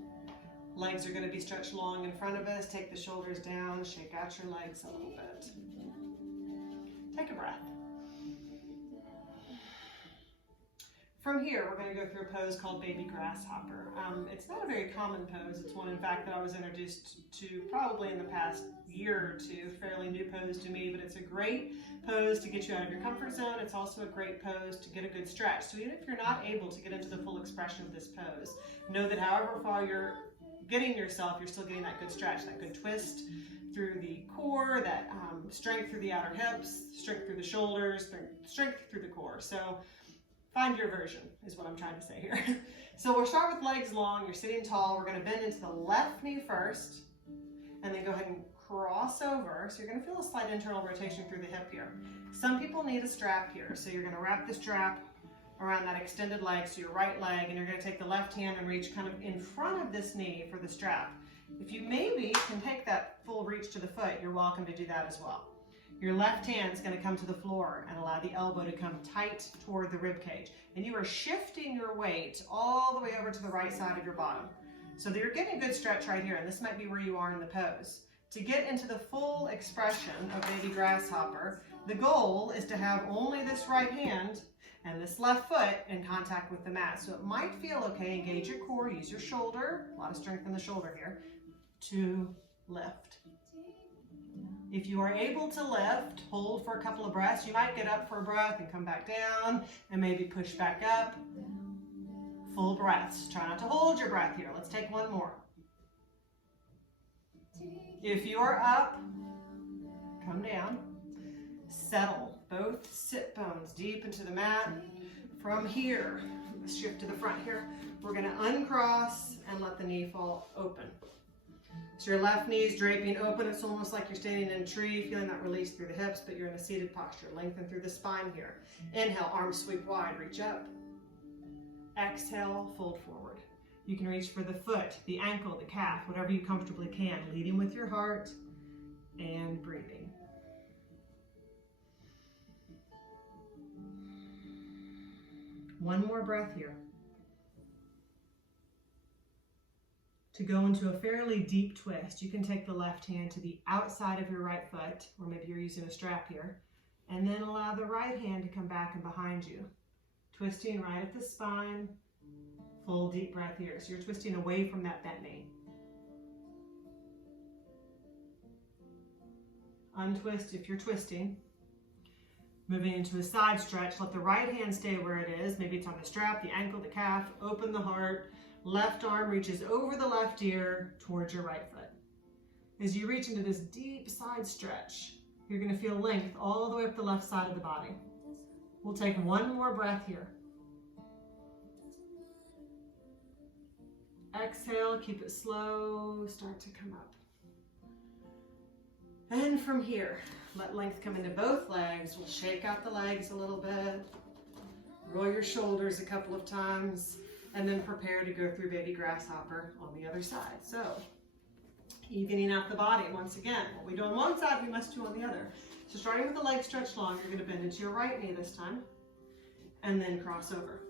Legs are going to be stretched long in front of us. Take the shoulders down, shake out your legs a little bit. Take a breath. From here, we're going to go through a pose called baby grasshopper. It's not a very common pose. It's one, in fact, that I was introduced to probably in the past year or two. Fairly new pose to me, but it's a great pose to get you out of your comfort zone. It's also a great pose to get a good stretch. So even if you're not able to get into the full expression of this pose, know that however far you're getting yourself, you're still getting that good stretch, that good twist through the core, that strength through the outer hips, strength through the shoulders, strength through the core. So find your version is what I'm trying to say here. So we'll start with legs long. You're sitting tall. We're going to bend into the left knee first, and then go ahead and cross over. So you're going to feel a slight internal rotation through the hip here. Some people need a strap here. So you're going to wrap the strap around that extended leg, so your right leg, and you're going to take the left hand and reach kind of in front of this knee for the strap. If you maybe can take that full reach to the foot, you're welcome to do that as well. Your left hand is going to come to the floor and allow the elbow to come tight toward the rib cage. And you are shifting your weight all the way over to the right side of your bottom. So that you're getting a good stretch right here, and this might be where you are in the pose. To get into the full expression of baby grasshopper, the goal is to have only this right hand and this left foot in contact with the mat. So it might feel okay, engage your core, use your shoulder, a lot of strength in the shoulder here, to lift. If you are able to lift, hold for a couple of breaths. You might get up for a breath and come back down and maybe push back up. Full breaths. Try not to hold your breath here. Let's take one more. If you are up, come down. Settle both sit bones deep into the mat. From here, let's shift to the front here. We're going to uncross and let the knee fall open. So your left knee is draping open. It's almost like you're standing in a tree, feeling that release through the hips, but you're in a seated posture. Lengthen through the spine here. Inhale, arms sweep wide, reach up. Exhale, fold forward. You can reach for the foot, the ankle, the calf, whatever you comfortably can, leading with your heart and breathing. One more breath here. To go into a fairly deep twist, you can take the left hand to the outside of your right foot, or maybe you're using a strap here, and then allow the right hand to come back and behind you. Twisting right at the spine, full deep breath here. So you're twisting away from that bent knee. Untwist if you're twisting. Moving into a side stretch, let the right hand stay where it is. Maybe it's on the strap, the ankle, the calf. Open the heart. Left arm reaches over the left ear towards your right foot. As you reach into this deep side stretch, you're going to feel length all the way up the left side of the body. We'll take one more breath here. Exhale, keep it slow, start to come up. And from here, let length come into both legs. We'll shake out the legs a little bit. Roll your shoulders a couple of times. And then prepare to go through baby grasshopper on the other side. So, evening out the body once again. What we do on one side, we must do on the other. So starting with the leg stretched long, you're going to bend into your right knee this time, and then cross over.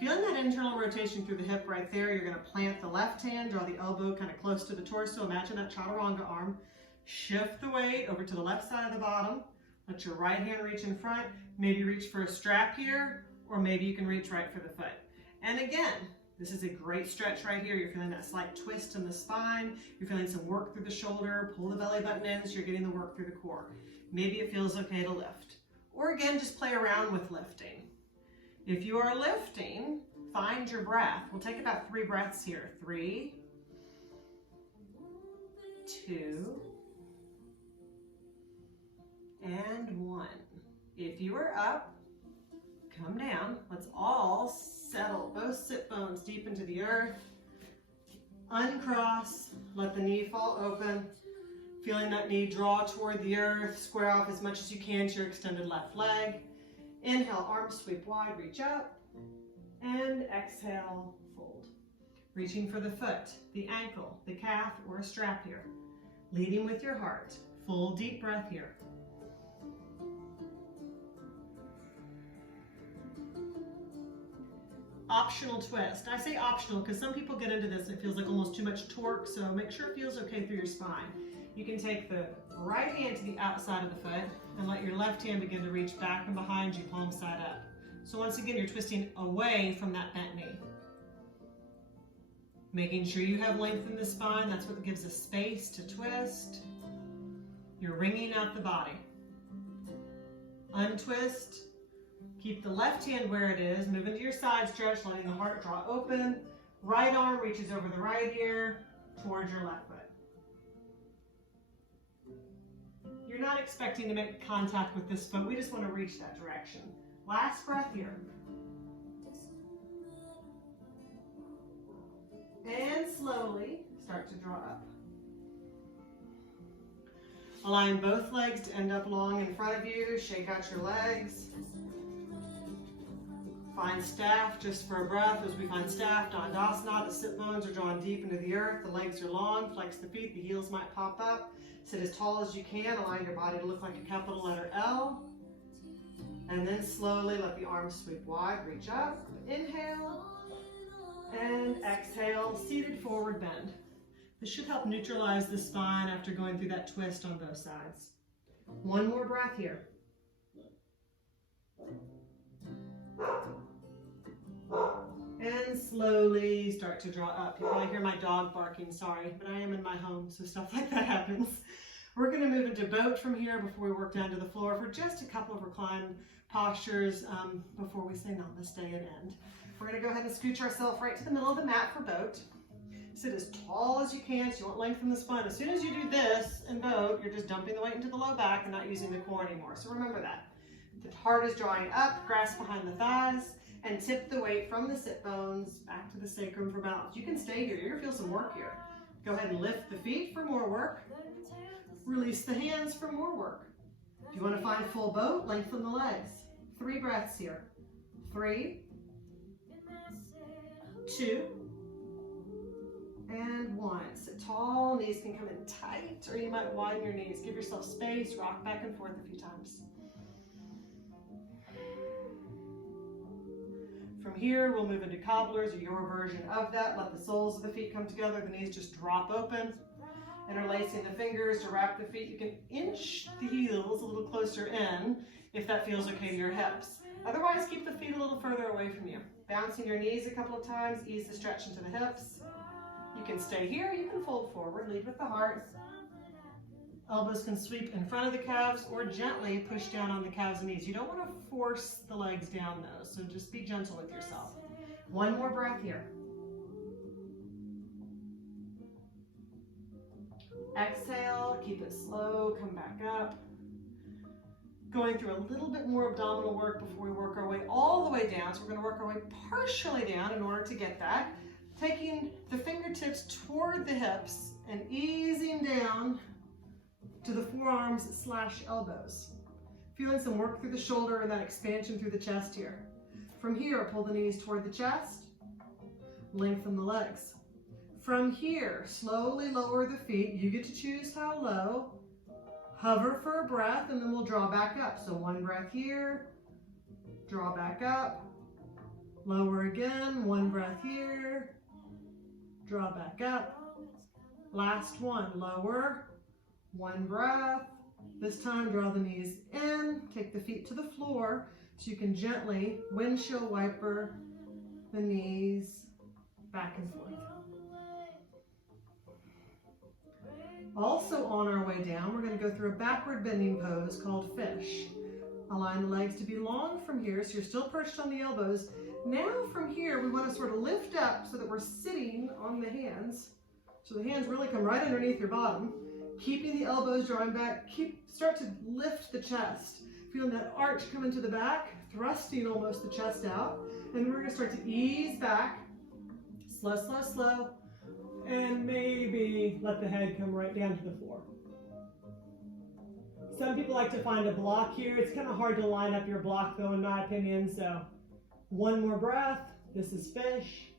Feeling that internal rotation through the hip right there, you're going to plant the left hand, draw the elbow kind of close to the torso. Imagine that chaturanga arm. Shift the weight over to the left side of the bottom. Let your right hand reach in front. Maybe reach for a strap here, or maybe you can reach right for the foot. And again, this is a great stretch right here. You're feeling that slight twist in the spine. You're feeling some work through the shoulder. Pull the belly button in so you're getting the work through the core. Maybe it feels okay to lift. Or again, just play around with lifting. If you are lifting, find your breath. We'll take about 3 breaths here. 3, 2, and 1. If you are up, come down. Let's all settle both sit bones deep into the earth. Uncross, let the knee fall open. Feeling that knee draw toward the earth, square off as much as you can to your extended left leg. Inhale, arms sweep wide, reach up. And exhale, fold. Reaching for the foot, the ankle, the calf, or a strap here. Leading with your heart. Full deep breath here. Optional twist. I say optional because some people get into this and it feels like almost too much torque, so make sure it feels okay through your spine. You can take the right hand to the outside of the foot and let your left hand begin to reach back and behind you, palm side up. So once again, you're twisting away from that bent knee. Making sure you have length in the spine. That's what gives us space to twist. You're wringing out the body. Untwist. Keep the left hand where it is. Move into your side stretch, letting the heart draw open. Right arm reaches over the right ear. towards your left foot. You're not expecting to make contact with this foot. We just want to reach that direction. Last breath here. And slowly start to draw up. Align both legs to end up long in front of you. Shake out your legs. Find staff just for a breath. As we find staff, Dandasana, the sit bones are drawn deep into the earth. The legs are long. Flex the feet. The heels might pop up. Sit as tall as you can. Allow your body to look like a capital letter L. And then slowly let the arms sweep wide. Reach up. Inhale. And exhale. Seated forward bend. This should help neutralize the spine after going through that twist on both sides. One more breath here. And slowly start to draw up. You probably hear my dog barking, sorry, but I am in my home, so stuff like that happens. We're gonna move into boat from here before we work down to the floor for just a couple of recline postures before we say namaste and end. We're gonna go ahead and scooch ourselves right to the middle of the mat for boat. Sit as tall as you can, so you won't lengthen the spine. As soon as you do this in boat, you're just dumping the weight into the low back and not using the core anymore. So remember that. The heart is drawing up, grasp behind the thighs, and tip the weight from the sit bones back to the sacrum for balance. You can stay here, you're gonna feel some work here. Go ahead and lift the feet for more work. Release the hands for more work. If you wanna find full boat, lengthen the legs. 3 breaths here. 3, 2, and 1. Sit tall, knees can come in tight, or you might widen your knees. Give yourself space, rock back and forth a few times. From here, we'll move into cobblers, or your version of that. Let the soles of the feet come together, the knees just drop open. Interlacing the fingers to wrap the feet. You can inch the heels a little closer in if that feels okay to your hips. Otherwise, keep the feet a little further away from you. Bouncing your knees a couple of times, ease the stretch into the hips. You can stay here, you can fold forward, lead with the heart. Elbows can sweep in front of the calves or gently push down on the calves and knees. You don't want to force the legs down though, so just be gentle with yourself. One more breath here. Exhale, keep it slow, come back up. Going through a little bit more abdominal work before we work our way all the way down. So we're going to work our way partially down in order to get that. Taking the fingertips toward the hips and easing down to the forearms / elbows. Feeling some work through the shoulder and that expansion through the chest here. From here, pull the knees toward the chest, lengthen the legs. From here, slowly lower the feet. You get to choose how low. Hover for a breath, and then we'll draw back up. So 1 breath here, draw back up, lower again, 1 breath here, draw back up. Last one, lower, 1 breath. This time, draw the knees in, take the feet to the floor, so you can gently windshield wiper the knees back and forth. Also on our way down, we're going to go through a backward bending pose called fish. Align the legs to be long from here, so you're still perched on the elbows. Now from here, we want to sort of lift up so that we're sitting on the hands. So the hands really come right underneath your bottom. Keeping the elbows drawing back, start to lift the chest. Feeling that arch come into the back, thrusting almost the chest out. And we're going to start to ease back. Slow, slow, slow. And maybe let the head come right down to the floor. Some people like to find a block here. It's kind of hard to line up your block though, in my opinion. So 1 more breath. This is fish.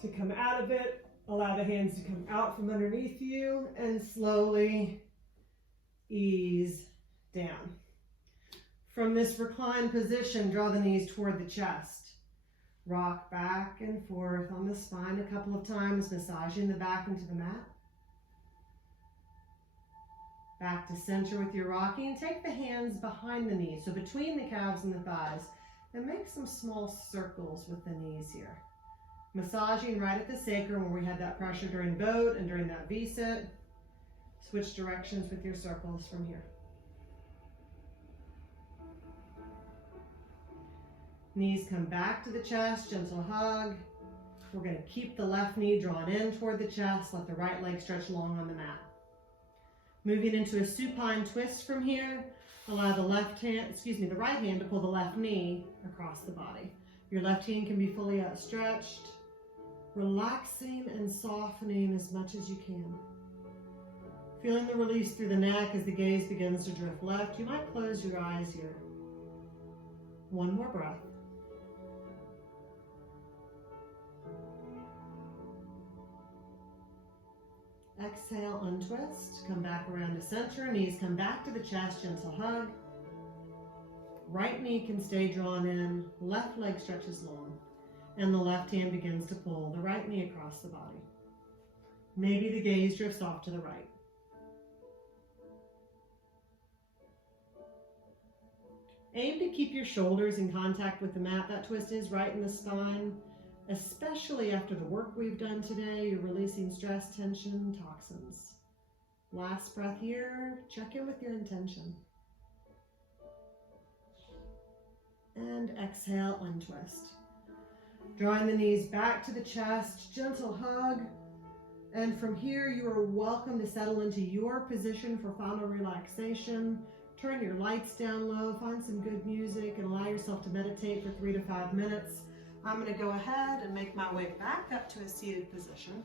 To come out of it, allow the hands to come out from underneath you and slowly ease down. From this reclined position, draw the knees toward the chest. Rock back and forth on the spine a couple of times, massaging the back into the mat. Back to center with your rocking. Take the hands behind the knees, so between the calves and the thighs, and make some small circles with the knees here. Massaging right at the sacrum where we had that pressure during boat and during that V-sit. Switch directions with your circles from here. Knees come back to the chest, gentle hug. We're going to keep the left knee drawn in toward the chest. Let the right leg stretch long on the mat. Moving into a supine twist from here. Allow the right hand to pull the left knee across the body. Your left hand can be fully outstretched. Relaxing and softening as much as you can. Feeling the release through the neck as the gaze begins to drift left. You might close your eyes here. One more breath. Exhale, untwist. Come back around to center. Knees come back to the chest, gentle hug. Right knee can stay drawn in. Left leg stretches long. And the left hand begins to pull the right knee across the body. Maybe the gaze drifts off to the right. Aim to keep your shoulders in contact with the mat. That twist is right in the spine. Especially after the work we've done today, you're releasing stress, tension, toxins. Last breath here. Check in with your intention. And exhale, untwist. Drawing the knees back to the chest, gentle hug. And from here, you are welcome to settle into your position for final relaxation. Turn your lights down low, find some good music, and allow yourself to meditate for 3 to 5 minutes. I'm going to go ahead and make my way back up to a seated position.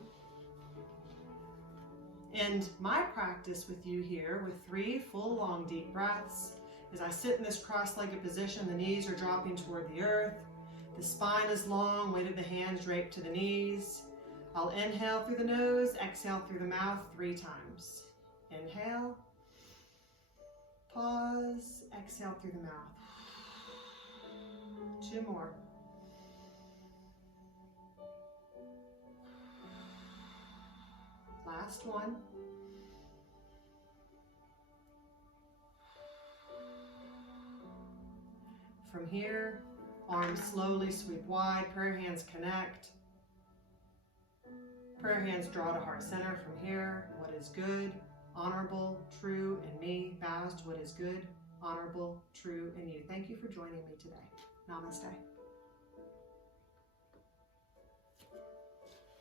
End my practice with you here with 3 full, long, deep breaths. As I sit in this cross-legged position, the knees are dropping toward the earth. The spine is long, weight of the hands draped to the knees. I'll inhale through the nose, exhale through the mouth 3 times. Inhale, pause, exhale through the mouth. 2 more. Last one. From here, arms slowly sweep wide, prayer hands connect. Prayer hands draw to heart center from here. What is good, honorable, true in me bows to what is good, honorable, true in you. Thank you for joining me today. Namaste.